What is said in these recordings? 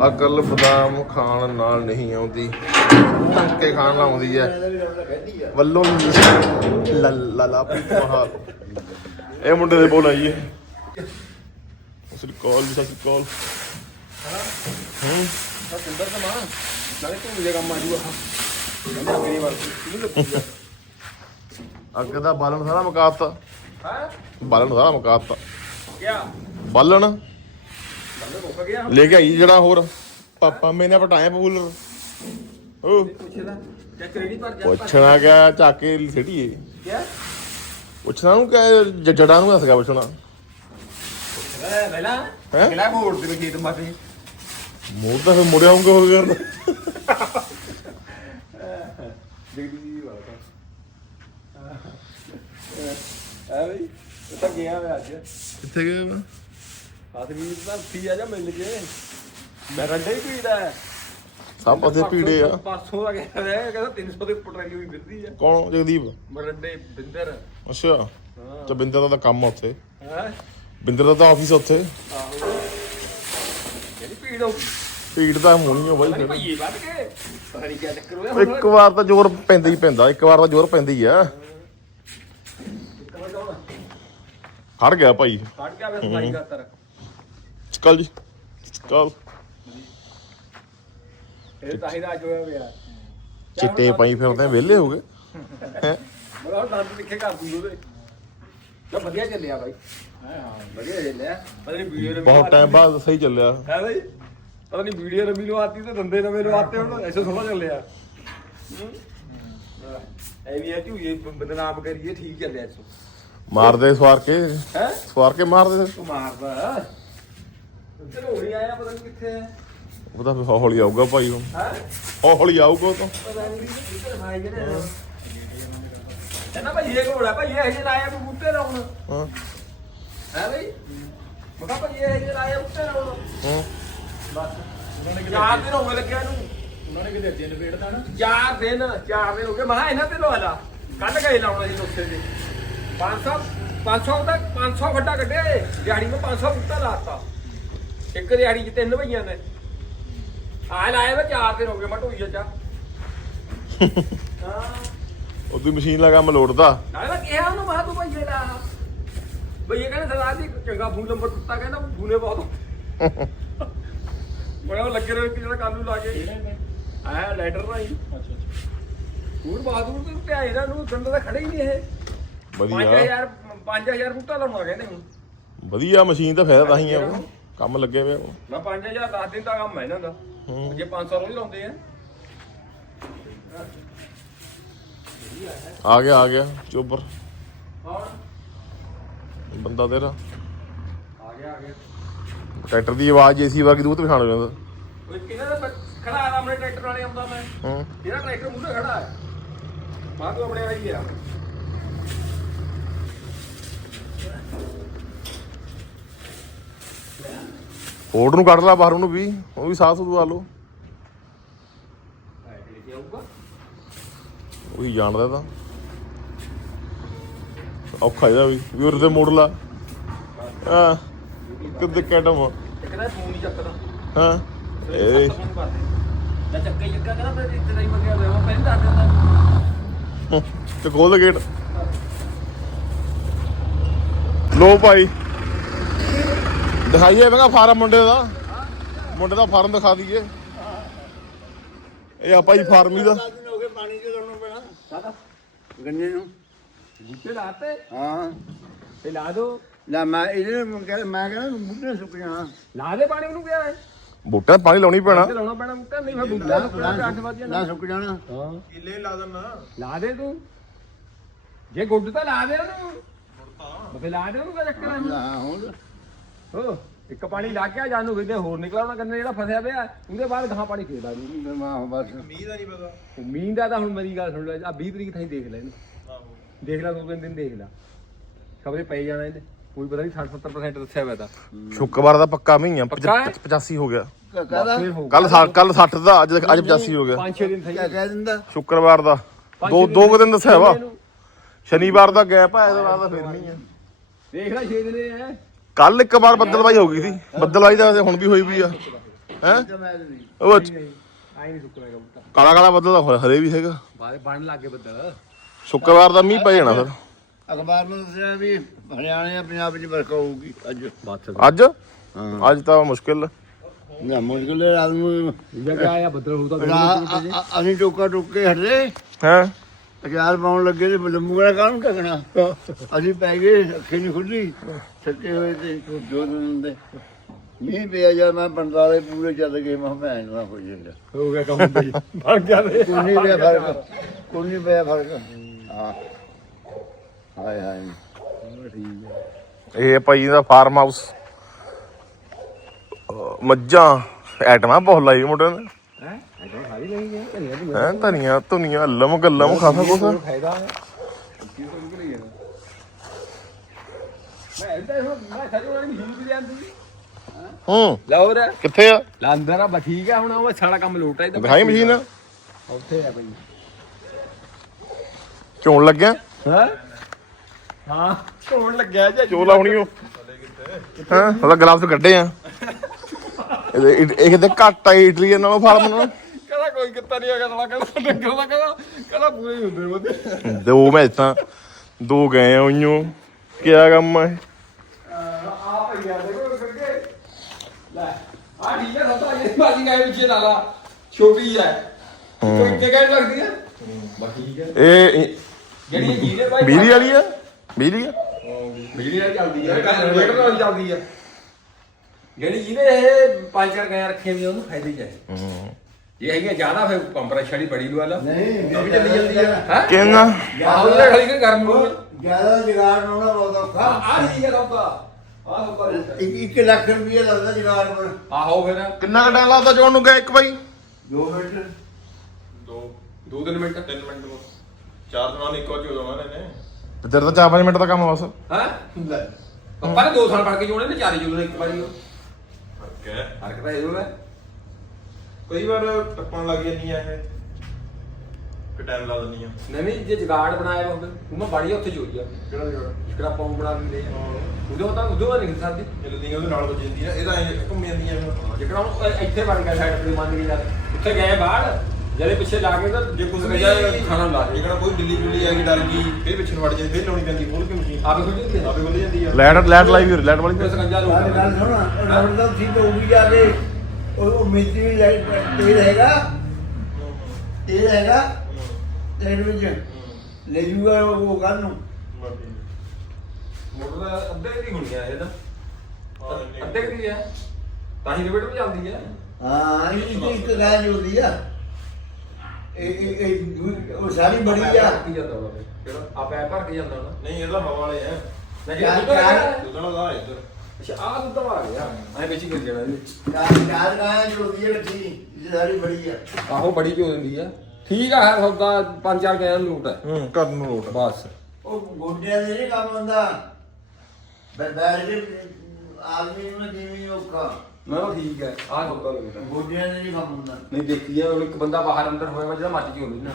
ਅਕਲ ਬਦਾਮ ਖਾਣ ਨਾਲ ਨਹੀਂ ਆਉਂਦੀ। ਟੰਕੇ ਖਾਣ ਨਾਲ ਆਉਂਦੀ ਹੈ ਵੱਲੋਂ ਲਾ ਲਾ ਪ੍ਰੀਤ ਮਹਾਲ ਇਹ ਮੁੰਡੇ ਦੇ ਬੋਲ ਆਈਏ ਸ੍ਰੀ ਕਾਲ ਜੀ ਸ੍ਰੀ ਕਾਲ ਹੂੰ। ਸੁੰਦਰ ਤਾਂ ਮਾਂ ਨਾਲੇ ਤੂੰ ਮੇਰੇ ਕੰਮ ਆ ਜੂਗਾ ਕਿਹਨੂੰ ਲੱਗੂਗਾ ਅੱਗ ਦਾ ਬਾਲਣ ਸਾਰਾ ਮੁਕਾਤਾ। ਹਾਂ? ਬਾਲਣ ਸਾਰਾ ਮੁਕਾਤਾ। ਕਿਆ ਬਾਲਣ? ਲੈ ਕੇ ਆਈ ਜਿਹੜਾ ਹੋਰ ਪਾਪਾ ਮੈਨੇ ਪਟਾਇਆ ਪੂਲਰ ਓ ਪੁੱਛਦਾ ਚੈੱਕ ਰੈਡੀ ਪਰ ਜਾ ਪੁੱਛਣਾ ਕਿਆ ਚੱਕ ਕੇ ਸਿੱਟੀਏ। ਕਿਆ? ਪੁੱਛਣਾ ਨੂੰ ਕਿ ਜੜਾਂ ਨੂੰ ਹੱਸ ਗਿਆ ਪੁੱਛਣਾ। ਪਹਿਲਾਂ ਹੈਂ? ਕਿਹੜਾ ਮੋੜ ਤੇ ਖੇਤ ਮਾਰੇ ਮੂੰਹ ਤਾਂ ਫਿਰ ਮੁੜਿਆ ਆਉਂਗਾ ਹੋ ਗਿਆ ਜਗਦੀ ਜੀ ਵਾਲਾ ਆ ਉਹ ਤਾਂ ਗਿਆ ਵੇ ਅੱਜ। ਕਿੱਥੇ ਗਏ ਵਾ? ਆਦਮੀ ਤਾਂ ਫੀ ਆ ਜਾ ਮਿਲ ਕੇ। ਮੈਂ ਰੰਡੇ ਹੀ ਪੀਦਾ ਹੈ ਸਭ ਪਾਸੇ ਪੀੜੇ ਆ। ਪਾਸੋਂ ਦਾ ਗਿਆ ਵੇ ਕਹਿੰਦਾ 300 ਦੇ ਪਟਰਾਈ ਹੋਈ ਫਿਰਦੀ ਆ। ਕੌਣ ਜਗਦੀਪ? ਮਰੰਡੇ ਬਿੰਦਰ। ਅੱਛਾ। ਹਾਂ। ਤੇ ਬਿੰਦਰ ਦਾ ਤਾਂ ਕੰਮ ਆ ਉੱਥੇ। ਹਾਂ? ਬਿੰਦਰ ਦਾ ਤਾਂ ਆਫਿਸ ਉੱਥੇ। ਆਹੋ। ਜਿਹੜੀ ਭੀੜ ਹੋ ਭੀੜ ਤਾਂ ਹੋਣੀ ਹੋ ਪਤਾ ਬਾਈ ਨਹੀਂ ਭਈਏ ਵੱਧ ਕੇ। ਪਤਾ ਨਹੀਂ ਕੀ ਚੱਕਰ ਹੋਇਆ ਇੱਕ ਵਾਰ ਤਾਂ ਜ਼ੋਰ ਪੈਂਦਾ ਹੀ ਪੈਂਦਾ ਇੱਕ ਵਾਰ ਤਾਂ ਜ਼ੋਰ ਪੈਂਦਾ ਹੀ ਆ। ਖੜ ਗਿਆ ਭਾਈ। ਕੱਢ ਗਿਆ ਵੇ ਸਫ਼ਾਈ ਕਰਤਰ ਚੱਲ ਜੀ। ਚੱਲ ਇਹ ਤਾਂ ਹੀ ਦਾ ਅੱਜ ਹੋਇਆ ਪਿਆ। ਚਿੱਟੇ ਪਾਈ ਫਿਰਦੇ ਵਿਹਲੇ ਹੋ ਗਏ। ਹੈਂ? ਮਗਾ ਉਹ ਦੰਦ ਲਿਖੇ ਕਰ ਦੂੰ ਉਹਦੇ। ਤਾਂ ਵਧੀਆ ਚੱਲਿਆ ਬਾਈ। ਹਾਂ ਹਾਂ ਵਧੀਆ ਚੱਲਿਆ। ਪਤਾ ਨਹੀਂ ਵੀਡੀਓ ਬਹੁਤ ਟਾਈਮ ਬਾਅਦ ਸਹੀ ਚੱਲਿਆ। ਹੈ ਬਾਈ? ਪਤਾ ਨਹੀਂ ਵੀਡੀਓ ਰਮੀ ਨੂੰ ਆਤੀ ਤੇ ਦੰਦੇ ਨਵੇਂ ਨੂੰ ਆਤੇ ਹੁਣ ਐਸੇ ਥੋੜਾ ਚੱਲਿਆ। ਹੂੰ? ਐ ਵੀ ਹੈ ਕਿ ਇਹ ਬਦਨਾਮ ਕਰੀਏ ਠੀਕ ਚੱਲਿਆ ਐਸੋ ਮਾਰਦੇ ਸਵਾਰ ਕੇ। ਹੈ? ਸਵਾਰ ਕੇ ਮਾਰਦੇ ਤੂੰ ਮਾਰਦਾ। ਆਇਆ ਪਤਾ ਨਹੀਂ ਕਿੱਥੇ ਹੈ ਉਹ ਤਾਂ ਫਿਰ ਹੌਲੀ ਆਊਗਾ ਭਾਈ ਹੁਣ। ਹੈ? ਹੌਲੀ ਆਊਗਾ ਉਹ ਤਾਂ। ਪਤਾ ਨਹੀਂ ਕਿੱਥੇ ਭਾਈ ਜਿਹੜੇ ਕਹਿੰਦਾ ਭਾਈ ਇਹ ਘੋੜਾ ਭਾਈ ਇਹ ਜਿਹੇ ਲਾਇਆ ਤੂੰ ਬੂਟੇ ਲਾਉਣ। ਹਾਂ। ਹੈ ਬਈ ਮੈਂ ਕਿਹਾ ਭਾਈ ਇਹ ਜਿਹੇ ਲਾਇਆ ਬੂਟੇ ਲਾਉਣ। ਹਾਂ। ਬਸ। ਉਹਨਾਂ ਨੇ ਚਾਰ ਦਿਨ ਹੋ ਗਏ ਲੱਗਿਆ ਨੂੰ ਉਹਨਾਂ ਨੇ ਕਿਤੇ ਦਿਨ ਵੇੜਦਾ ਨਾ? ਚਾਰ ਦਿਨ ਚਾਰ ਦਿਨ ਹੋ ਗਏ। ਮੈਂ ਇਹਨਾਂ ਤੇ ਲਵਾ ਲਾ। ਕੱਢ ਗਏ ਲਾਉਣਾ ਜੀ ਉੱਥੇ ਦੇ। 500 500 ਤੱਕ 500 ਵੱਡਾ ਕੱਢਿਆ ਏ ਦਿਹਾੜੀ ਨੂੰ 500 ਬੂਟਾ ਲਾਤਾ ਇੱਕ ਦਿਹਾੜੀ ਚ ਤਿੰਨ ਭਈਆਂ ਨੇ। ਆ ਲਾਇਆ ਵੇ ਚਾਰ ਦਿਨ ਹੋ ਗਏ ਮੈਂ ਢੋਈ ਚਾ ਹਾਂ। ਉਹਦੀ ਮਸ਼ੀਨ ਦਾ ਕੰਮ ਲੋੜਦਾ। ਨਾਲੇ ਮੈਂ ਕਿਹਾ ਉਹਨੂੰ ਮਾ ਤੂੰ ਭਈਏ ਲਾ। ਭਈਏ ਕਹਿੰਦੇ ਸਰਦਾਰ ਜੀ ਚੰਗਾ ਫੋਨ ਨੰਬਰ ਦਿੱਤਾ ਕਹਿੰਦਾ ਫੋਨੇ ਬਹੁਤ। ਬੜਾ ਉਹ ਲੱਗੇ ਰਹੇ ਕਿ ਜਿਹੜਾ ਕਾਲੂ ਲਾ ਕੇ। ਆਇਆ ਲੈਟਰ ਰਾਈ ਅੱਛਾ ਅੱਛਾ। ਹੋਰ ਬਹਾਦੁਰ ਤੇ ਉੱਤੇ ਆਏ ਇਹਨਾਂ ਨੂੰ ਦੰਦ ਤਾਂ ਖੜੇ ਹੀ ਨਹੀਂ ਇਹ। ਵਧੀਆ। 5000 5000 ਬੂਟਾ ਲਾਉਣਾ ਕਹਿੰਦੇ ਹੁਣ। ਵਧੀਆ ਮਸ਼ੀਨ ਤਾਂ ਫਾਇਦਾ ਤਾਂ ਹੀ ਆ। ਉਹ। ਕੰਮ ਲੱਗੇ ਹੋਏ ਉਹ। ਮੈਂ 5000 10 ਦਿਨ ਦਾ ਕੰਮ ਹੈ ਇਹਨਾਂ ਦਾ। ਹੂੰ। ਜੇ 500 ਰੋਜ਼ ਲਾਉਂਦੇ ਆ। ਆ ਗਿਆ ਆ ਗਿਆ ਚੋਬਰ। ਹਾਂ ਬੰਦਾ ਤੇਰਾ। ਆ ਗਿਆ ਆ ਗਿਆ। ਟਰੈਕਟਰ ਦੀ ਆਵਾਜ਼ ਏਸੀ ਵਰਗੀ ਦੂਤ ਪਛਾਣ ਜਾਂਦਾ ਉਹ ਕਿਹਨਾਂ ਦਾ ਖੜਾ ਆ ਆਪਣੇ ਟਰੈਕਟਰ ਵਾਲੇ ਆਉਂਦਾ ਮੈਂ। ਹਾਂ। ਇਹਦਾ ਟਰੈਕਟਰ ਮੂਹਰੇ ਖੜਾ ਹੈ। ਤੂੰ ਆਪਣੇ ਵਾਲੀ ਗਿਆ ਫੋਰਡ ਨੂੰ ਕੱਢ ਲਾ ਬਾਹਰ ਉਹਨੂੰ ਵੀ ਉਹ ਵੀ ਸਾਹ ਸੁ ਦਵਾ ਲਓ। ਉਹ ਵੀ ਜਾਣਦਾ ਤਾਂ। ਔਖਾ ਇਹਦਾ ਵੀ ਵੀ ਤੇ ਮੋੜ ਲਾ। ਹਾਂ ਕਿੱਦੇ ਕੈਟਮ ਕਹਿੰਦਾ ਫੋਨ ਨਹੀਂ ਚੱਕਦਾ। ਹਾਂ ਇਹ। ਮੈਂ ਚੱਕਾ ਹੀ ਚੱਕਾ ਕਹਿੰਦਾ ਮੈਂ ਇੱਥੇ ਦਾ ਹੀ ਮੰਗਿਆ ਹੋਇਆ ਮੈਂ ਪਹਿਲਾਂ ਦੱਸ ਦਿੰਦਾ। ਤੇ ਖੋਲ ਦੇ ਗੇਟ। ਲੋ ਭਾਈ। ਦਿਖਾਈਏ ਮੇਗਾ ਫਾਰਮ ਮੁੰਡੇ ਦਾ। ਮੁੰਡੇ ਦਾ ਫਾਰਮ ਦਿਖਾ ਦਈਏ। ਇਹ ਆ ਭਾਈ ਫਾਰਮੀ ਦਾ। ਹੋ ਗਏ ਪਾਣੀ ਚ ਲਾਉਣਾ ਪੈਣਾ ਸਾਦਾ ਗੰਨੇ ਨੂੰ। ਬੂਟੇ ਲਾਤੇ ਹਾਂ। ਤੇ ਲਾ ਦੋ। ਲੈ ਮੈਂ ਇਹਦੇ ਨੂੰ ਕਹਿੰਦਾ ਮੈਂ ਕਹਿੰਦਾ ਬੁੱਢੇ ਸੁੱਕ ਜਾਣਾ। ਲਾ ਦੇ ਪਾਣੀ ਉਹਨੂੰ ਕਿਹਾ ਹੈ? ਬੂਟਿਆਂ 'ਤੇ ਪਾਣੀ ਲਾਉਣੀ ਪੈਣਾ। ਤੇ ਲਾਉਣਾ ਪੈਣਾ ਬੂਟਾ ਨਹੀਂ ਮੈਂ ਬੂਟਾ ਸੁੱਕਣਾ ਅੱਠ ਵਜੇ ਨਾ ਸੁੱਕ ਜਾਣਾ। ਹਾਂ। ਕਿੱਲੇ ਲਾ ਦੇਣਾ ਲਾ ਦੇ ਤੂੰ। ਜੇ ਗੁੱਡ ਤਾਂ ਲਾ ਦੇ ਉਹਨੂੰ। ਮੁੜਤਾ ਫੇ ਲਾ ਦੇ ਉਹਨੂੰ ਕਾ ਚੱਕਰ ਹੈ ਹਾਂ ਹੁਣ ਹੋ ਇੱਕ ਪਾਣੀ ਲਾ ਕੇ ਆ ਜਾਨੂੰ ਕਿਤੇ ਹੋਰ ਨਿਕਲਾਉਣਾ ਕੰਨੇ ਜਿਹੜਾ ਫਸਿਆ ਪਿਆ ਉਹਦੇ ਬਾਅਦ ਗਾਂ ਪਾਣੀ ਫੇਰਦਾ ਦੂੰ ਮੈਂ ਬਸ। ਮੀਂਹ ਦਾ ਤਾਂ ਹੁਣ ਮੇਰੀ ਗੱਲ ਸੁਣ ਲੈ ਆ 20 ਤਰੀਕ ਤਾਈਂ ਦੇਖ ਲੈ ਇਹਨੂੰ। ਦੇਖ ਲੈ ਦੋ ਤਿੰਨ ਦਿਨ ਦੇਖ ਲੈ। ਖਬਰੇ ਪੈ ਜਾਣਾ ਇਹਨੇ ਕੋਈ ਪਤਾ ਨਹੀਂ 60 70% ਦੱਸਿਆ ਹੋਇਆ ਤਾਂ। ਸ਼ੁੱਕਰਵਾਰ ਦਾ ਪੱਕਾ ਮਹੀਨਾ ਪੱਕਾ ਹੈ? 85 ਹੋ ਗਿਆ। ਕਹਦਾ ਕੱਲ ਕੱਲ 60 ਦਾ ਅੱਜ ਅੱਜ 85 ਹੋ ਗਿਆ। 5-6 ਦਿਨ ਕਿਆ થઈ ਕਹਿ ਦਿੰਦਾ? ਸ਼ੁੱਕਰਵਾਰ ਦਾ। ਦੋ ਦੋ ਕੁ ਦਿਨ ਦੱਸਿਆ ਵਾ। ਸ਼ਨੀਵਾਰ ਦਾ ਗੈਪ ਆ ਇਹਦੇ ਬਾਅਦ ਤਾਂ ਫਿਰ ਨਹੀਂ ਆ ਦੇਖ ਲੈ 6 ਦਿਨ ਹੈ। ਕੱਲ ਇੱਕ ਵਾਰ ਬੱਦਲਵਾਈ ਹੋ ਗਈ ਸੀ। ਬੱਦਲਵਾਈ ਤਾਂ ਹੁਣ ਵੀ ਹੋਈ ਵੀ ਆ। ਹੈ? ਉਹ ਆਈ ਨਹੀਂ ਸੁੱਕਣਾ ਕਬੂਤਰ ਕਾਲਾ ਕਾਲਾ ਬੱਦਲ ਤਾਂ ਹਰੇ ਵੀ ਹੈਗਾ। ਬਾਅਦ ਬਣ ਲੱਗੇ ਬੱਦਲ। ਸ਼ੁੱਕਰਵਾਰ ਦਾ ਮੀਂਹ ਪੈ ਜਾਣਾ ਫਿਰ। ਅਖਬਾਰ ਨੂੰ ਦੱਸਿਆ ਵੀ ਹਰਿਆਣੇ ਪੰਜਾਬ 'ਚ ਵਰਖਾ ਹੋਊਗੀ ਅੱਜ। ਅੱਜ? ਹਾਂ। ਅੱਜ ਤਾਂ ਮੁਸ਼ਕਿਲ। ਨਾ ਮੁਸ਼ਕਿਲ ਹੈ ਰਾਤ ਨੂੰ ਆਇਆ ਬੱਦਲ ਹੋ ਤਾਂ ਰਾ- ਅ- ਅ- ਅਸੀਂ ਟੋਕਾ ਟੋਕੇ ਹਟਦੇ। ਹੈ? ਅਚਾਰ ਪਾਉਣ ਲੱਗੇ ਤੇ ਲੰਬੂ ਵਾਲਾ ਕਾਹਨੂੰ ਟਕਣਾ ਅਸੀਂ ਪੈ ਗਏ ਅੱਖੀ ਨਹੀਂ ਖੁੱਲੀ ਥੱਕੇ ਹੋਏ ਤੇ ਦੋ ਦਿਨ ਦੇ ਮੀਂਹ ਪਿਆ ਜਾ ਮੈਂ ਬੰਦਾਲੇ ਪੂਰੇ ਚੱਲ ਗਏ ਮੈਂ ਭੈਣ ਨਾ ਹੋ ਜਾਂਦਾ ਹੋ ਗਿਆ ਕੰਮ ਤੇ ਬਣ ਗਿਆ ਵੇ ਕੋਈ ਨਹੀਂ ਪਿਆ ਫ਼ਰਕ ਕੋਈ ਨਹੀਂ ਪਿਆ ਫ਼ਰਕ। ਹਾਂ। ਹਾਏ ਹਾਏ। ਇਹ ਭਾਈ ਦਾ ਫਾਰਮ ਹਾਊਸ ਮੱਝਾਂ ਐਟਮਾਂ ਬਹੁਤ ਲਾਈ ਮੁੰਡੇ ਨੇ। ਹੈ? ਅਜਾ ਸਾਰੀ ਤੂੰ ਹੈ ਧਨੀਆ ਧੁਨੀਆਂ ਲਮ ਗੱਲਮ ਖਾਸਾ ਕੁਛ ਫਾਇਦਾ ਹੈ ਕੀ ਤੋਂ ਨਿਕਲ ਗਿਆ ਮੈਂ ਸਾਰੀ ਉਹਨਾਂ ਜਾਂਦੀ ਹੂੰ। ਲਓ ਰੇ ਕਿੱਥੇ ਆ? ਲਾਂਦਰ ਆ ਬਾ ਠੀਕ ਆ ਹੁਣ ਉਹ ਸਾਡਾ ਕੰਮ ਲੋਟਾ ਇਹਦਾ ਦਿਖਾਈ ਮਸ਼ੀਨ। ਉੱਥੇ ਆ ਬਈ। ਚੋਣ ਲੱਗਿਆ? ਹਾਂ? ਹਾਂ ਹੋਣ ਲੱਗਿਆ ਜੇ ਚੋਲਾ ਹੁਣੀ ਉਹ। ਹਾਂ? ਉਹਦਾ ਗਲਾਸ ਕੱਢੇ ਆ। ਇਹਦੇ ਇਹ ਕਿਤੇ ਘੱਟ ਆ ਇਟਲੀ ਨਾਲੋਂ ਫਾਰਮ ਨਾਲੋਂ ਕਹਿੰਦਾ ਕੋਈ ਕਿੱਤਾ ਨਹੀਂ ਹੈਗਾ ਸਵਾ ਕਹਿੰਦਾ ਡੰਗਰ ਦਾ ਕਹਿੰਦਾ ਕਹਿੰਦਾ ਪੂਰੇ ਹੀ ਹੁੰਦੇ ਉਹਦੇ। ਦੋ ਮੈਚਾਂ ਦੋ ਗਏ ਆ ਉਈਓ ਕਿਆ ਕੰਮ ਹੈ ਆ ਭਈਆ ਦੇਖੋ ਕੱਗੇ ਲੈ ਆ ਠੀਕ ਹੈ ਸਤਾ ਇਹ ਬਾਜੀ ਗਾਇ ਵਿੱਚ ਲਾ ਲਾ ਛੋਟੀ ਹੈ। ਕੋਈ ਕਿ ਕਹਿ ਲੱਗਦੀ ਹੈ ਬਾ ਠੀਕ ਹੈ ਇਹ ਜਿਹੜੀ ਭਾਈ ਬਿਜਲੀ ਵਾਲੀ ਆ? ਬਿਜਲੀ ਆ? ਬਿਜਲੀ ਨਾਲ ਚੱਲਦੀ ਹੈ ਕੰਪਿਊਟਰ ਨਾਲ ਚੱਲਦੀ ਹੈ ਜਿਹੜੀ ਜਿਹਨੇ ਇਹ ਪੰਜ ਚਾਰ ਗਾਇ ਰੱਖੇ ਵੀ ਉਹਨੂੰ ਫਾਇਦੇ ਹੀ ਹੈ। ਇਹ ਹੈਗੀ ਜ਼ਿਆਦਾ ਫਿਰ ਕੰਪਰੈਸ਼ਰ ਹੀ ਬੜੀ ਲਵਾ ਲਾ ਨਹੀਂ ਉਹ ਵੀ ਚੱਲੀ ਜਾਂਦੀ ਹੈ ਹੈ? ਕਿੰਨਾ? ਆਹੋ ਜਿਹੜਾ ਖੜੀ ਕੇ ਗਰਮ ਹੋ ਜ਼ਿਆਦਾ ਜਗਾੜ ਨੂੰ ਨਾ ਬਹੁਤ ਔਖਾ। ਆ ਠੀਕ ਹੈ ਸੌਦਾ ਇੱਕ ਇੱਕ ਲੱਖ ਰੁਪਏ ਲੱਗਦਾ ਜਗਾੜ ਪਰ। ਆਹੋ ਫਿਰ। ਕਿੰਨਾ ਕੁ ਟਾਈਮ ਲੱਗਦਾ ਜੋਣ ਨੂੰ ਗਿਆ ਇੱਕ ਬਾਈ 2 ਮਿੰਟ। ਦੋ ਦੋ ਤਿੰਨ ਮਿੰਟ ਤਿੰਨ ਮਿੰਟ ਨੂੰ ਚਾਰ ਦਿਨਾਂ ਨੂੰ ਇੱਕੋ ਚ ਹੋ ਜਾਣਾ ਨੇ। ਤੇ ਤੇਰੇ ਤਾਂ 4-5 ਮਿੰਟ ਦਾ ਕੰਮ ਆ ਬਸ। ਹੈ? ਪਪਾ ਨੇ ਦੋ ਸਾਲ ਪੜ ਕੇ ਜੋੜੇ ਨੇ ਚਾਰੇ ਜੋੜੇ ਇੱਕ ਵਾਰੀ। ਉਹ ਫ਼ਰਕ ਹੈ। ਫ਼ਰਕ ਤਾਂ ਇਹੋ ਹੈ। ਕਈ ਵਾਰ ਟੱਪਣ ਲੱਗ ਜਾਂਦੀ ਆ ਇਹ। ਕਿ ਟਾਈਮ ਲਾ ਦਿੰਦੀ ਆ। ਨਹੀਂ ਨਹੀਂ ਜੇ ਜਗਾੜ ਬਣਾਇਆ ਹੋਵੇ ਉਹ ਮੈਂ ਬੜੀ ਉੱਥੇ ਚੋਰੀ ਆ। ਕਿਹੜਾ ਜਿਹੜਾ ਜਿਹੜਾ ਪੌਂ ਬਣਾ ਦਿੰਦੇ ਆ। ਉਦੋਂ ਤਾਂ ਉਦੋਂ ਨਹੀਂ ਸਕਦੀ ਜਲਦੀ ਉਹਦੇ ਨਾਲ ਵੱਜ ਜਾਂਦੀ ਆ ਇਹਦਾ ਐਂ ਘੁੰਮ ਜਾਂਦੀ ਆ ਜਿਹੜਾ ਉਹ ਇੱਥੇ ਬਣ ਗਿਆ ਸਾਈਡ ਤੇ ਮੰਨ ਕੇ ਯਾਰ ਉੱਥੇ ਗਏ ਬਾਹਰ ਜਿਹੜੇ ਪਿੱਛੇ ਲਾ ਕੇ ਤਾਂ ਜੇ ਕੁਝ ਨਹੀਂ ਜਾਏ ਖਾਣਾ ਲਾ ਦੇ ਜਿਹੜਾ ਕੋਈ ਦਿੱਲੀ ਜੁਲੀ ਆ ਗਈ ਡਰ ਗਈ ਫਿਰ ਪਿੱਛੇ ਵੜ ਜਾਂਦੀ ਫਿਰ ਲਾਉਣੀ ਪੈਂਦੀ ਖੋਲ ਕੇ ਮਸ਼ੀਨ। ਆਪੇ ਖੁੱਲ ਜਾਂਦੀ ਆ। ਆਪੇ ਖੁੱਲ ਜਾਂਦੀ ਆ। ਲਾਈਟ ਲਾਈਟ ਲਾਈ ਵੀ ਲਾਈਟ ਵਾਲੀ ਸਕੰਜਾ ਲੋਕ ਗੱਲ ਸੁਣ ਰੌਣ ਦਾ ਠੀਕ ਹੋਊਗੀ ਜਾ ਕੇ। ਉਹ ਉਹ ਮਿੱਟੀ ਵੀ ਜਾਈ ਤੇਲ ਹੈਗਾ। ਤੇਲ ਹੈਗਾ। ਤੇਲ ਵਿੱਚ ਲੈ ਜੂਗਾ ਉਹ ਕੱਲ ਨੂੰ। ਮੋਟਰ ਦਾ ਅੱਧੇ ਦੀ ਹੋਣੀ ਆ ਇਹ ਤਾਂ। ਅੱਧੇ ਦੀ ਹੈ ਤਾਂ ਹੀ ਰਿਵੇਟ ਵੀ ਚੱਲਦੀ ਹੈ ਹਾਂ ਇਹ ਇੱਕ ਇੱਕ ਗਾਂ ਹੁੰਦੀ ਆ। ਇਹ ਇਹ ਇਹ ਉਹ ਸਾਰੀ ਬੜੀ ਆ। ਕੀ ਜਾਂਦਾ ਫਿਰ? ਕਿਹੜਾ? ਆ ਪੈਪ ਭਰ ਕੇ ਜਾਂਦਾ ਨਾ ਨਹੀਂ ਇਹਦਾ ਹਵਾ ਵਾਲੇ ਆ। ਨਹੀਂ ਇਹ। ਦੁੱਧਣਾ ਦਾ ਇੱਧਰ। ਅੱਛਾ ਆ ਦੁੱਧ ਆ ਗਿਆ। ਐ ਵਿੱਚ ਹੀ ਗਿਰ ਜਾਣਾ ਇਹਦੇ ਚਾਰ ਚਾਰ ਗਾਂ ਜੁੜਦੀ ਹੈ ਇਕੱਠੀ ਇਹ ਸਾਰੀ ਬੜੀ ਆ। ਆਹੋ ਬੜੀ ਜੋ ਦਿੰਦੀ ਆ। ਠੀਕ ਆ ਹਰ ਸੌਦਾ ਪੰਜ ਚਾਰ ਗੈਨ ਲੂਟ ਹੈ। ਹੂੰ ਘਰ ਨੂੰ ਲੋਟ ਬਸ। ਉਹ ਗੋਡਿਆਂ ਦੇ ਨਹੀਂ ਕੰਮ ਹੁੰਦਾ। ਬੈ ਬੈਠ ਕੇ ਆਦਮੀ ਨੂੰ ਜਿਵੇਂ ਔਖਾ। ਮੈਂ ਕਿਹਾ ਠੀਕ ਹੈ। ਆ ਸੌਦਾ ਲੂਟ ਹੈ ਗੋਡਿਆਂ ਦੇ ਨਹੀਂ ਕੰਮ ਹੁੰਦਾ। ਨਹੀਂ ਦੇਖੀ ਆ ਉਹ ਇੱਕ ਬੰਦਾ ਬਾਹਰ ਅੰਦਰ ਹੋਇਆ ਵਾ ਜਿਹਦਾ ਮੱਚ ਗਈ ਹੋਣੀ ਨਾ।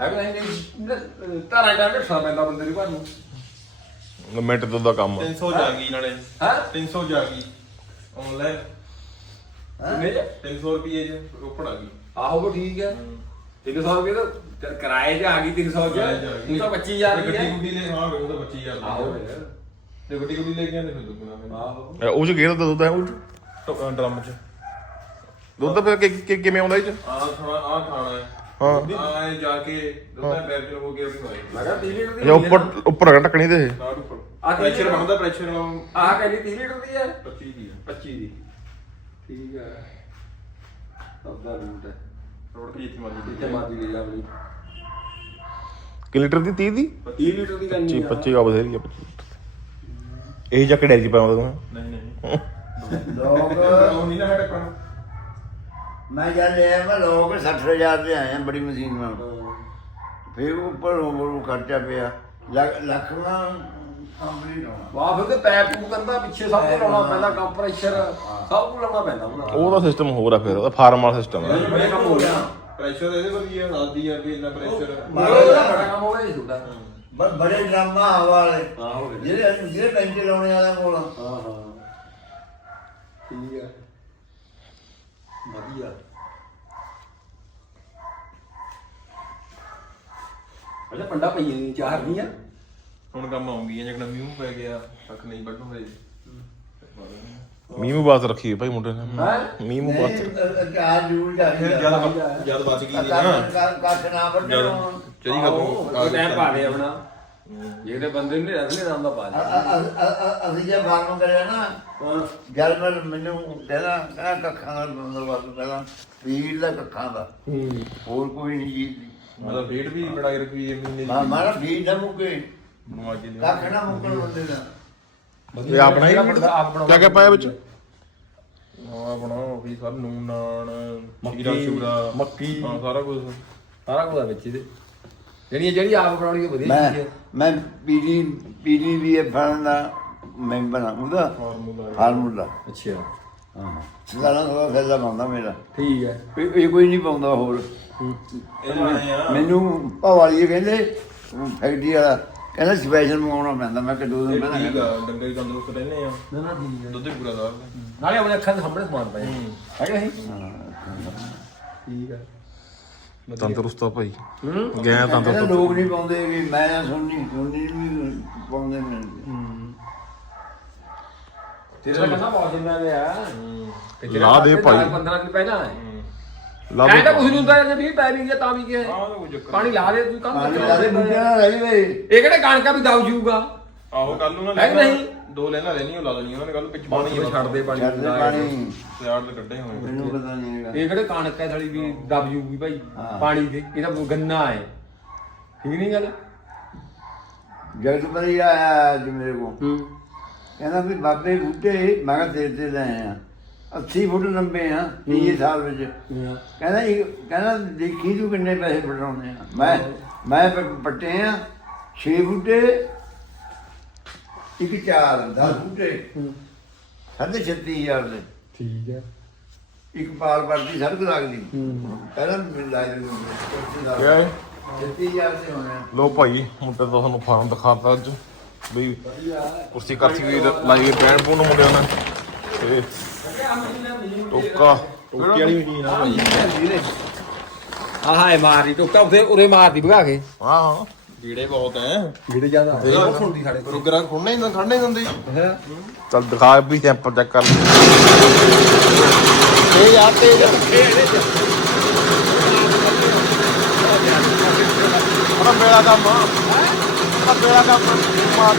ਹੈ ਕਿ ਨਹੀਂ? ਤਾਰਾ ਟਾਈਮ ਘਟਾ ਪੈਂਦਾ ਬੰਦੇ ਦੀ ਘਰ ਨੂੰ। ਮਿੰਟ ਤੋਂ ਦਾ ਕੰਮ ਆ। 300 ਜਾ ਗਈ ਨਾਲੇ। ਹੈ? 300 ਜਾ ਗਈ। ਆਨਲਾਈਨ। ਨਹੀਂ। 300 ਰੁਪਏ ਚ ਰੋਪੜ ਆ ਗਈ। ਆਹੋ ਉਹ ਠੀਕ ਹੈ। 300 ਰੁਪਏ ਤਾਂ ਚੱਲ ਕਿਰਾਏ 'ਚ ਆ ਗਈ 300 ਚ। ਹੁਣ ਤਾਂ 25000 ਗੱਡੀ ਰੁਪਏ ਗੁੱਡੀ ਲੈ ਹਾਂ ਉਹ ਤਾਂ 25000 ਆਹੋ ਤੇ ਗੱਡੀ ਗੁੱਡੀ ਲੈ ਕੇ ਆਂਦੇ ਫਿਰ ਦੁੱਗਣਾ ਫਿਰ। ਆਹੋ। ਇਹ ਉਹ ਚ ਗੇਰ ਦਾ ਦੁੱਧ ਹੈ ਉਹ 'ਚ? ਟੋ- ਡਰਮ ਚ। ਦੁੱਧ ਫਿਰ ਕਿ- ਕਿ- ਕਿਵੇਂ ਆਉਂਦਾ ਇਹ ਚ? ਆ ਖਾਣਾ ਆ ਖਾਣਾ ਹੈ। ਹਾਂ। ਆ ਜਾ ਕੇ ਦੁੱਧਾ ਪੈਰ ਚ ਹੋ ਗਿਆ ਵੀ ਹੋਏ ਮੈਂ ਕਿਹਾ 30 ਲੀਟਰ ਦੀ ਇਹ ਉੱਪਰ ਉੱਪਰ ਹੈਗਾ ਢੱਕਣੀ ਤੇ ਇਹ। ਕਾੜ ਉੱਪਰ। ਆਹ ਪ੍ਰੈਸ਼ਰ ਬਣਦਾ ਪ੍ਰੈਸ਼ਰ ਆਹ ਕਹਿੰਦੀ 30 ਲੀਟਰ ਦੀ ਹੈ। 25 ਦੀ ਆ 25 ਦੀ। ਠੀਕ ਹੈ। ਸੌਦਾ ਲੂਟ ਹੈ। ਰੋਡ ਤੇ ਜਿੱਥੇ ਮਰਜ਼ੀ ਜਿੱਥੇ ਮਾਦੀ ਲੈ ਜਾ ਆਪਣੀ। ਕਿ ਲੀਟਰ ਦੀ 30 ਦੀ? 30 ਲੀਟਰ ਦੀ ਕਰਨੀ 25 25 ਆ ਬਥੇਰੀ ਆ 25 ਇਹ ਜਾ ਕੇ ਡੈਰੀ ਚ ਪਾਉਂਦਾ ਤੂੰ। ਨਹੀਂ ਨਹੀਂ। ਲੋਕ ਉਹ ਨਹੀਂ ਨਾ ਹੈ ਟੱਕਣਾ ਮੈਂ ਜਦ ਲਿਆ ਮੈਂ ਲੋਕ 60000 ਦੇ ਆਏ ਆ ਬੜੀ ਮਸ਼ੀਨ ਨਾਲ। ਫਿਰ ਉੱਪਰ ਉਹ ਖਰਚਾ ਪਿਆ। ਲੱਖ ਹੋਣਾ ਵਾਹ ਫਿਰ ਤੇ ਪੈਪ ਨੂੰ ਕੰਦਾ ਪਿੱਛੇ ਸਭ ਤੋਂ ਲਾਉਣਾ ਪੈਂਦਾ ਕੰਪਰੈਸ਼ਰ ਸਭ ਨੂੰ ਲਾਉਣਾ ਪੈਂਦਾ ਉਹਨਾਂ ਉਹਦਾ ਸਿਸਟਮ ਹੋਰ ਆ ਫਿਰ ਉਹਦਾ ਫਾਰਮ ਵਾਲਾ ਸਿਸਟਮ ਆ। ਬੜੇ ਕੰਮ ਹੋ ਗਿਆ। ਪ੍ਰੈਸ਼ਰ ਇਹਦੇ ਵਧੀਆ ਹੈ ਦੱਸਦੀ ਆ ਵੀ ਇੰਨਾ ਪ੍ਰੈਸ਼ਰ ਉਹਦਾ ਬੜਾ ਕੰਮ ਹੋ ਗਿਆ ਜੀ ਤੁਹਾਡਾ ਬ- ਬੜੇ ਡਰਾਮਾ ਵਾਲੇ। ਜਿਹੜੇ ਜਿਹੜੇ ਟੈਂਕੇ ਲਾਉਣੇ ਵਾਲਿਆਂ ਕੋਲ। ਹਾਂ ਹਾਂ। ਠੀਕ ਆ। ਅਜਾ ਪੰਡਾ ਪਈਆਂ ਨੇ ਚਾਰ ਨਹੀਂ ਆ? ਹੁਣ ਕੰਮ ਆਉਂਗੀ ਜਿਹੜਾ ਮੀਂਹ ਪੈ ਗਿਆ ਤੱਕ ਨਹੀਂ ਵੱਢੂ ਹਜੇ ਮੀਂਹ ਬਾਤ ਰੱਖੀ ਹੈ ਭਾਈ ਮੁੰਡੇ ਨੇ। ਹੈ? ਮੂੰਹ ਬਾਤ ਚਾਰ ਜੂਲ ਫਿਰ ਚਾਹੀਦਾ ਜਦ ਜਦ ਬਚ ਗਈ ਨਾ। ਕੱਖ ਨਾ ਜਦ ਚਰੀ ਖਤਮ ਉਹ ਟਾਈਮ ਪਾ ਦੇ ਆਪਣਾ। ਜਿਹੜੇ ਬੰਦੇ ਨੇ ਨਾਮ ਦਾ ਪਾ ਦੇ ਅਸੀਂ ਜੇ ਫਾਰਮ ਕਰਿਆ ਨਾ ਜਦ ਮੈਂ ਮੈਨੂੰ ਕਹਿੰਦਾ ਕਹਿੰਦਾ ਕੱਖਾਂ ਦਾ ਬੰਦੋਬਸਤ ਪਹਿਲਾਂ ਪੀੜ ਦਾ ਕੱਖਾਂ ਦਾ। ਹੂੰ। ਹੋਰ ਕੋਈ ਨਹੀਂ ਦੀ ਮਤਲਬ ਰੇਟ ਵੀ ਬੜਾ ਰੁਪਏ ਮਹੀਨੇ ਮਾ ਮਾਰਾ ਪੀੜ ਨਾ ਮੁੱਕੇ ਬਣਵਾ ਕੇ ਲਿਆ ਕੱਖ ਨਾ। ਮੁੱਕਣ ਬੰਦੇ ਦਾ ਇਹ ਆਪਣਾ ਹੀ? ਆਪ ਬਣਾਉਂਦਾ ਕਿਆ ਕਿਆ ਪਾਇਆ ਵਿੱਚ? ਹਾਂ ਬਣਾਓ ਵੀ ਸਰ ਨੂਨ ਨਾਨ ਸ਼ੀਰਾ ਸ਼ੂਰਾ ਮੱਕੀ। ਹਾਂ ਸਾਰਾ ਕੁਝ ਸਾਰਾ ਕੁਝ ਆ ਵਿੱਚ ਇਹਦੇ। ਜਿਹੜੀ ਜਿਹੜੀ ਆਪ ਬਣਾਉਣੀ ਹੈ ਵਧੀਆ ਮੈਂ ਚੀਜ਼ ਹੈ ਮੈਂ ਪੀੜੀ ਪੀੜੀ ਵੀ ਇਹ ਫੜਨ ਦਾ ਮੈਂਬਰ ਹਾਂ ਉਹਦਾ। ਫਾਰਮੂਲਾ। ਫਾਰਮੂਲਾ। ਅੱਛਾ। ਹਾਂ। ਸਾਰਾ ਥੋੜਾ ਫੈਸਲਾ ਪਾਉਂਦਾ ਮੇਰਾ। ਠੀਕ ਹੈ ਇਹ ਇਹ ਕੋਈ ਨਹੀਂ ਪਾਉਂਦਾ ਹੋਰ। ਇਹ ਆਏ ਆ। ਮੈਨੂੰ ਭਵਾਲੀ ਕਹਿੰਦੇ ਫੈਕਟਰੀ ਵਾਲਾ। ਕਹਿੰਦਾ ਸਪੈਸ਼ਲ ਮੰਗਾਉਣਾ ਪੈਂਦਾ ਮੈਂ ਕਿ ਦੋ ਦਿਨ ਇਹ ਪਹਿਲਾਂ ਠੀਕ ਕਹਿੰਦਾ ਆ ਡੰਗਰ ਤੰਦਰੁਸਤ ਰਹਿੰਦੇ ਆ। ਨਾ ਨਾ ਠੀਕ ਹੈ ਦੁੱਧ ਵੀ ਪੂਰਾ ਦਾਰ ਨਾਲੇ ਆਪਣੇ ਅੱਖਾਂ ਦੇ ਸਾਹਮਣੇ ਸਮਾਨ ਪਾਇਆ ਹੈ। ਕਿ ਨਹੀਂ? ਠੀਕ ਹੈ ਤੰਦਰੁਸਤ ਆ ਭਾਈ। ਹੂੰ। ਗਿਆ ਕਹਿੰਦਾ ਤੰਦਰੁਸਤ। ਲੋਕ ਨਹੀਂ ਪਾਉਂਦੇ ਵੀ ਮੈਂ ਸੁਣਨੀ ਸੁਣਨੀ ਵੀ ਪਾਉਂਦੇ ਨੇ। ਤੇਰਾ ਕਹਿੰਦਾ ਬਹੁਤ ਦਿਨਾਂ ਦੇ ਆ। ਲਾ ਦੇ ਭਾਈ। 15 ਦਿਨ ਪਹਿਲਾਂ ਲਾ ਐਂ ਤਾਂ ਕੁਝ ਨਹੀਂ ਹੁੰਦਾ ਜੇ ਵੀ ਤਾਂ ਵੀ ਕੀ ਹੈ ਆਹ ਕੋਈ ਚੱਕਰ ਪਾਣੀ ਲਾ ਦੇ ਤੂੰ ਕੰਮ ਪਾਣੀ ਕਰ ਲਾ ਦੇ ਬੁੱਢਿਆਂ ਨਾਲ ਰਹੀ ਵੇ। ਇਹ ਕਿਹੜੇ ਕਣਕਾਂ ਵੀ ਦਬ ਜੂਗਾ? ਆਹੋ ਕੱਲ ਨੂੰ ਨਾ ਹੈ ਕਿ ਲੈਣਾ- ਨਹੀਂ? ਦੋ ਲੈਣਾ ਲੈਣੀ ਉਹ ਲਾ ਦੇਣੀ ਉਹਨਾਂ ਨੇ ਕੱਲ ਵਿੱਚ ਪਾਣੀ ਪਾਣੀ ਛੱਡ ਦੇ ਪਾਣੀ। ਛੱਡ ਦੇ ਪਾਣੀ। ਸਿਆੜ ਦੇ ਕੱਢੇ ਹੋਏ। ਮੈਨੂੰ ਪਤਾ ਨਹੀਂ ਹੈਗਾ। ਇਹ ਕਿਹੜੇ ਕਣਕ ਹੈ ਥੜੀ ਵੀ ਦਬ ਜੂਗੀ ਭਾਈ ਹਾਂ। ਪਾਣੀ ਦੇ ਇਹਦਾ ਗੰਨਾ ਹੈ। ਠੀਕ ਨਹੀਂ ਗੱਲ? ਜਗਤ ਬਰੀ ਆਇਆ ਅੱਜ ਮੇਰੇ ਕੋਲ। ਹੂੰ। ਕਹਿੰਦਾ ਵੀ ਬਾਬੇ ਬੂਟੇ ਮੈਂ ਕਿਹਾ ਦੇ ਤੇ ਲੈ ਆ 80 ਫੁੱਟ ਲੰਬੇ ਆ 20 ਸਾਲ ਵਿੱਚ। ਕਹਿੰਦਾ ਇਹ ਕਹਿੰਦਾ ਦੇਖੀ ਤੂੰ ਕਿੰਨੇ ਪੈਸੇ ਫੜਾਉਣੇ ਆ। ਮੈਂ ਮੈਂ ਪੱਟੇ ਆ 6 ਬੂਟੇ ਇੱਕ ਚਾਰ 10 ਬੂਟੇ ਸਾਢੇ 36000 ਦੇ। ਠੀਕ ਹੈ ਇੱਕ ਪਾਰ ਪਰਦੀ ਸੜਕ ਲੱਗਦੀ। ਕਹਿੰਦਾ ਮੈਨੂੰ ਲਾਇ ਦੇ ਕਿਆ ਹੈ 36000 ਦੇ ਹੋਣੇ ਆ। ਲੋ ਭਾਈ ਮੁੰਡੇ ਦਾ ਤੁਹਾਨੂੰ ਫਾਰਮ ਦਿਖਾਤਾ ਅੱਜ। ਵੀ ਕੁਰਸੀ ਕਰਸੀ ਵੀ ਲਾਈ ਬੈਂਡ ਪੂਨ ਮੁੰਡਿਆਂ ਨੇ। ਤੇ ਟੋਕਾ ਟੋਕੀ ਵਾਲੀ ਮਸ਼ੀਨ ਆ ਭਾਈ। ਆਹ ਹੈ ਮਾਰਦੀ ਟੋਕਾ ਉਥੇ ਉਰੇ ਮਾਰਦੀ ਭਗਾ ਕੇ। ਹਾਂ ਹਾਂ ਕੀੜੇ ਬਹੁਤ ਐ। ਜਿਹੜੇ ਜ਼ਿਆਦਾ। ਉਹ ਸੁਣਦੀ ਸਾਡੇ ਕੋਲ। ਰੁਗਰਾਂ ਖੁੰਨੇ ਨਹੀਂ ਖੜਨੇ ਦਿੰਦੇ ਚੱਲ ਦਿਖਾ ਵੀ ਸੈਂਪਲ ਚੈੱਕ ਕਰ ਇਹ ਯਾਰ ਮੇਰਾ ਕੰਮ ਮੇਰਾ ਕੰਮ ਮਾਰ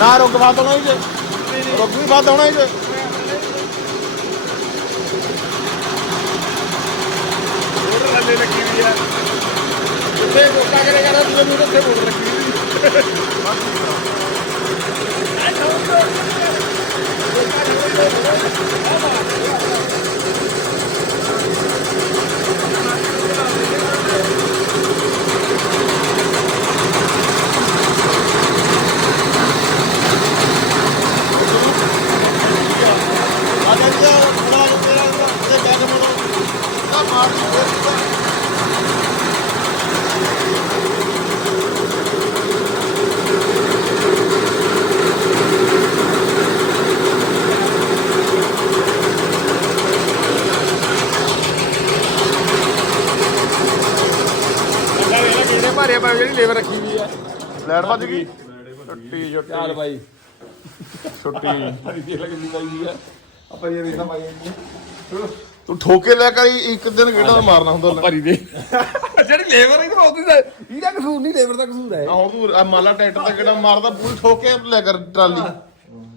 ਨਾ ਰੁਕ ਬਾਤ ਹੋਣਾ ਹੀ ਜੇ ਰੁਕ ਵੀ ਬਾਤ ਹੋਣਾ ਹੀ ਲੱਗੀ ਵੀ ਆ ਉੱਥੇ ਟੋਕਾ ਕਰੇਗਾ ਨਾ ਤੁਸੀਂ ਨੂੰ ਉੱਥੇ ਬੋਲ ਲੱਗੀ ਆ ਜਾ ਜੀ ਥੋੜਾ ਤੇਰਾ ਤੇ ਬੈਗ ਮੋੜੋ ਤਾਂ ਮਾਰ ਦੇ ਅੱਛਾ ਵੇਲਾ ਕਿਹੜੇ ਭਾਰੇ ਪਾ ਜਿਹੜੀ ਲੇਬਰ ਰੱਖੀ ਵੀ ਆ। ਲੈਟ ਵੱਜ ਗਈ? ਛੁੱਟੀ ਚੱਲ ਛੁੱਟੀ ਭਾਈ ਛੁੱਟੀ। ਸਾਡੀ ਦੇ ਲੱਗਦੀ ਪਾਈ ਆ ਆਪਾਂ ਇਹ ਰੀਸਾਂ ਪਾਈ ਜਾਂਦੀਆਂ ਤੂੰ ਠੋਕੇ ਲੈ ਕਰ ਇੱਕ ਦਿਨ ਕਿਹੜਾ ਮਾਰਨਾ ਹੁੰਦਾ ਭਰੀ ਦੇ। ਜਿਹੜੀ ਲੇਬਰ ਹੀ ਤਾਂ ਉਹਦੀ ਦਾ ਇਹਦਾ ਕਸੂਰ ਨਹੀਂ ਲੇਬਰ ਦਾ ਕਸੂਰ ਹੈ। ਹੁਣ ਤੂੰ ਮਾਲਾ ਟਰੈਕਟਰ ਤੇ ਕਿਹੜਾ ਮਾਰਦਾ ਪੂਰੀ ਠੋਕੇ ਲੈ ਕਰ ਟਰਾਲੀ।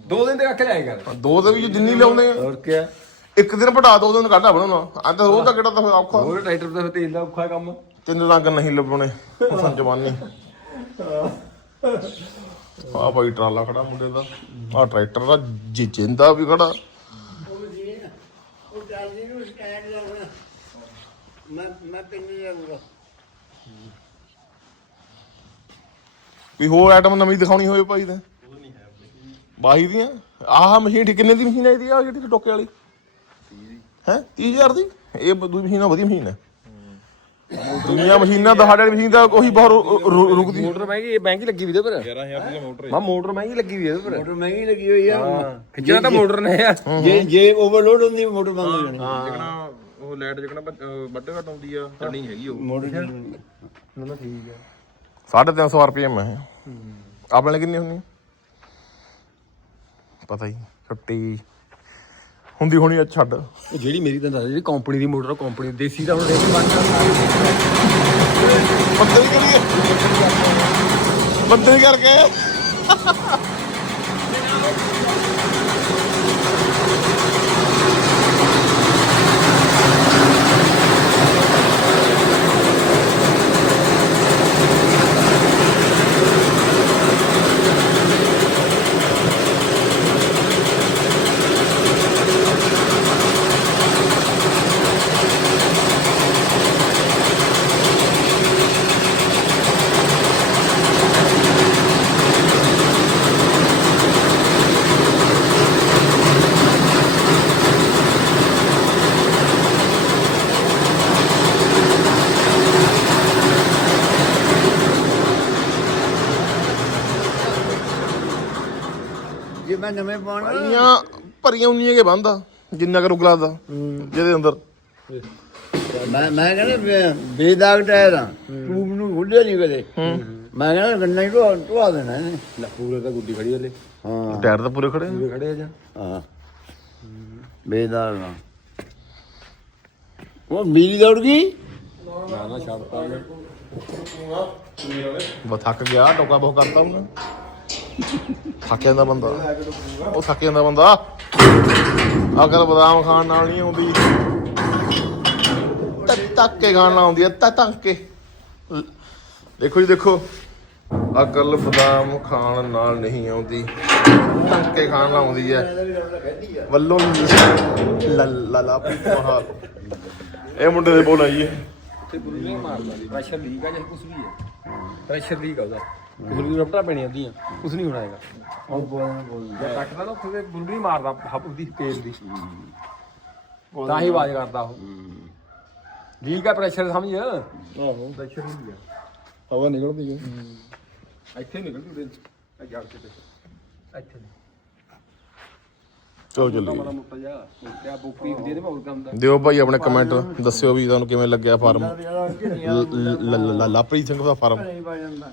ਦੋ ਦਿਨ ਦੇ ਰੱਖ ਲਿਆਏ ਕਰ ਦੋ ਦੇ ਵੀ ਜਿੰਨੀ ਲਿਆਉਂਦੇ ਆ। ਹੋਰ ਕੀ ਇੱਕ ਦਿਨ ਵਢਾ ਦੋ ਦਿਨ ਕੱਢਾ ਬਣਾਉਣਾ ਆ ਤਾਂ ਉਹ ਤਾਂ ਕਿਹੜਾ ਤਾਂ ਔਖਾ। ਹੋਰ ਟਰੈਕਟਰ ਦਾ ਤੇਲ ਦਾ ਔਖਾ ਕੰਮ। ਤਿੰਨ ਰੰਗ ਨਹੀਂ ਲੱਭਣੇ ਹੁਸਨ ਜਵਾਨੀ। ਆ ਭਾਈ ਟਰਾਲਾ ਖੜਾ ਮੁੰਡੇ ਦਾ ਆ ਟਰੈਕਟਰ ਦਾ, ਜਿ- ਜਿੰਦਾ ਵੀ ਖੜਾ। ਉਹ ਚੱਲਦੀ ਨੂੰ ਸਟੈਂਡ ਲਾਉਣਾ ਮੈਂ ਮੈਂ ਪਿੰਨੀ ਜਾਊਗਾ ਵੀ ਹੋਰ ਆਈਟਮ ਨਵੀਂ ਦਿਖਾਉਣੀ ਹੋਵੇ ਭਾਈ ਤੇ? ਬਾਈ ਦੀਆਂ? ਆਹ ਮਸ਼ੀਨ ਠੀਕ ਕਿੰਨੇ ਦੀ ਮਸ਼ੀਨ ਹੈ ਇਹਦੀ ਆ ਜਿਹੜੀ ਟੋਕੇ ਵਾਲੀ। ਹੈ? 30000 ਦੀ? ਇਹ ਦੂਜੀ ਮਸ਼ੀਨ ਵਧੀਆ ਮਸ਼ੀਨ ਹੈ ਦੁਨੀਆ ਮਸ਼ੀਨਾਂ ਦਹਾੜੇ ਵਾਲੀ ਮਸ਼ੀਨ ਤਾਂ ਉਹੀ ਬਹੁਤ ਰੁਕਦੀ। ਮੋਟਰ ਮਹਿੰਗੀ ਮਹਿੰਗੀ ਲੱਗੀ ਵੀ ਪਰ 11000 ਦੀ ਮੋਟਰ ਮਾ ਮੋਟਰ ਮਹਿੰਗੀ ਲੱਗੀ ਵੀ ਇਹਦੇ ਪਰ ਮੋਟਰ ਮਹਿੰਗੀ ਲੱਗੀ ਹੋਈ ਆ। ਖਿੱਚਣਾ ਤਾਂ ਮੋਟਰ ਨੇ ਆ। ਜੇ ਜੇ ਓਵਰਲੋਡ ਹੁੰਦੀ ਮੋਟਰ ਬੰਦ ਹੋ ਜਾਣੀ। ਜਿਕਣਾ ਉਹ ਲਾਈਟ ਜਿਕਣਾ ਵੱਡੇ ਘਟ ਆਉਂਦੀ ਆ ਚੱਲਣੀ ਹੈਗੀ ਉਹ। ਮੋਟਰ ਨਾ ਨਾ ਠੀਕ ਹੈ 350 ਰੁਪਏ ਮੈਂ। ਆਪਣੇ ਲਈ ਕਿੰਨੀ ਹੁੰਦੀ? ਪਤਾ ਹੀ ਛੁੱਟੀ ਹੁੰਦੀ ਹੋਣੀ ਆ ਛੱਡ। ਉਹ ਜਿਹੜੀ ਮੇਰੀ ਤਾਂ ਦੱਸ ਜਿਹੜੀ ਕੰਪਨੀ ਦੀ ਮੋਟਰ ਕੰਪਨੀ ਦੇਸੀ ਦਾ ਹੁਣ ਰੇਟ ਬੰਦ ਬੰਦੇ ਹੀ ਕਰੀਏ। ਬੰਦੇ ਹੀ ਕਰਕੇ। ਮੈਂ ਨਵੇਂ ਪਾਉਣਾ। ਭਰੀਆਂ ਭਰੀਆਂ ਹੁੰਦੀਆਂ ਕੇ ਬੰਦਾ ਜਿੰਨਾ ਕਰ ਉਗਲਾ ਦਾ ਜਿਹਦੇ ਅੰਦਰ। ਮੈਂ ਮੈਂ ਕਹਿੰਦਾ ਬੇ- ਬੇਦਾਗ ਟਾਇਰ ਆ ਟੂਬ ਨੂੰ ਖੁੱਲਿਆ ਨਹੀਂ ਕਦੇ। ਮੈਂ ਕਹਿੰਦਾ ਗੰਨਾ ਹੀ ਢਵਾ ਢਵਾ ਦੇਣਾ ਇਹਨੇ। ਲੈ ਪੂਰੇ ਤਾਂ ਗੁੱਡੀ ਖੜੀ ਹਲੇ। ਹਾਂ। ਟਾਇਰ ਤਾਂ ਪੂਰੇ ਖੜੇ ਨੇ ਪੂਰੇ ਖੜੇ ਆ ਜਾਂ। ਹਾਂ। ਬੇਦਾਗ ਨਾ ਉਹ ਮੀਲੀ ਦੌੜ ਗਈ? ਨਾ ਨਾ ਛੱਡ ਪਾ ਬਸ ਥੱਕ ਗਿਆ ਟੋਕਾ ਬਹੁਤ ਕਰਤਾ ਉਹਨੇ। ਥੱਕ ਜਾਂਦਾ ਬੰਦਾ। ਉਹ ਥੱਕ ਜਾਂਦਾ ਬੰਦਾ। ਅਗਰ ਬਦਾਮ ਖਾਣ ਨਾਲ ਨਹੀਂ ਆਉਂਦੀ ਤਾਂ ਤੱਕ ਕੇ ਖਾਣ ਨਾਲ ਆਉਂਦੀ ਹੈ ਤਾਂ ਤੱਕ ਕੇ। ਦੇਖੋ ਜੀ, ਦੇਖੋ। ਅਕਲ ਬਦਾਮ ਖਾਣ ਨਾਲ ਨਹੀਂ ਆਉਂਦੀ ਤੱਕ ਕੇ ਖਾਣ ਨਾਲ ਆਉਂਦੀ ਹੈ। ਵੱਲੋਂ ਲੱਲਾ ਮਹਾਲ ਇਹ ਮੁੰਡੇ ਦੇ ਬੋਲ ਆਈ ਤੇ ਬੁਰਲੀ ਮਾਰਦਾ ਦੀ ਪ੍ਰੈਸ਼ਰ ਲੀਕ ਆ ਜਾਂ ਕੁਝ ਵੀ ਹੈ। ਪ੍ਰੈਸ਼ਰ ਲੀਕ ਆ ਉਹਦਾ। ਬੁਰਲੀ ਰਪਟਾ ਪੈਣੀ ਆਦੀਆਂ ਕੁਝ ਨਹੀਂ ਹੋਣਾ ਹੈਗਾ। ਉਹ ਬੋਲਣਾ ਬੋਲਣਾ ਜੇ ਕੱਟਦਾ ਨਾ ਉੱਥੇ ਬੁਰਲੀ ਮਾਰਦਾ ਹੱਬ ਦੀ ਤੇਲ ਦੀ। ਤਾਂ ਹੀ ਆਵਾਜ਼ ਕਰਦਾ ਉਹ। ਲੀਕ ਆ ਪ੍ਰੈਸ਼ਰ ਸਮਝ? ਆਹੋ। ਪ੍ਰੈਸ਼ਰ ਨਹੀਂ ਆ। ਹਵਾ ਨਿਕਲਦੀ ਹੈ ਇੱਥੇ ਨਿਕਲਦੀ ਉਹਦੇ ਆ ਜੜ ਕੇ ਤੇ ਇੱਥੇ ਚਲੋ ਚੱਲੀਏ। ਮਾੜਾ ਮੋਟਾ ਜਿਹਾ ਕਿਆ ਬੋਕਰੀ ਹੁੰਦੀ ਇਹਦੇ ਮੌਲ ਕੰਮ ਦਾ। ਦਿਓ ਭਾਈ ਆਪਣੇ ਕਮੈਂਟ ਦੱਸਿਓ ਵੀ ਤੁਹਾਨੂੰ ਕਿਵੇਂ ਲੱਗਿਆ ਫਾਰਮ ਲਾਪਰੀ ਸਿੰਘ ਦਾ ਫਾਰਮ ਨਹੀਂ ਪਾ ਜਾਂਦਾ।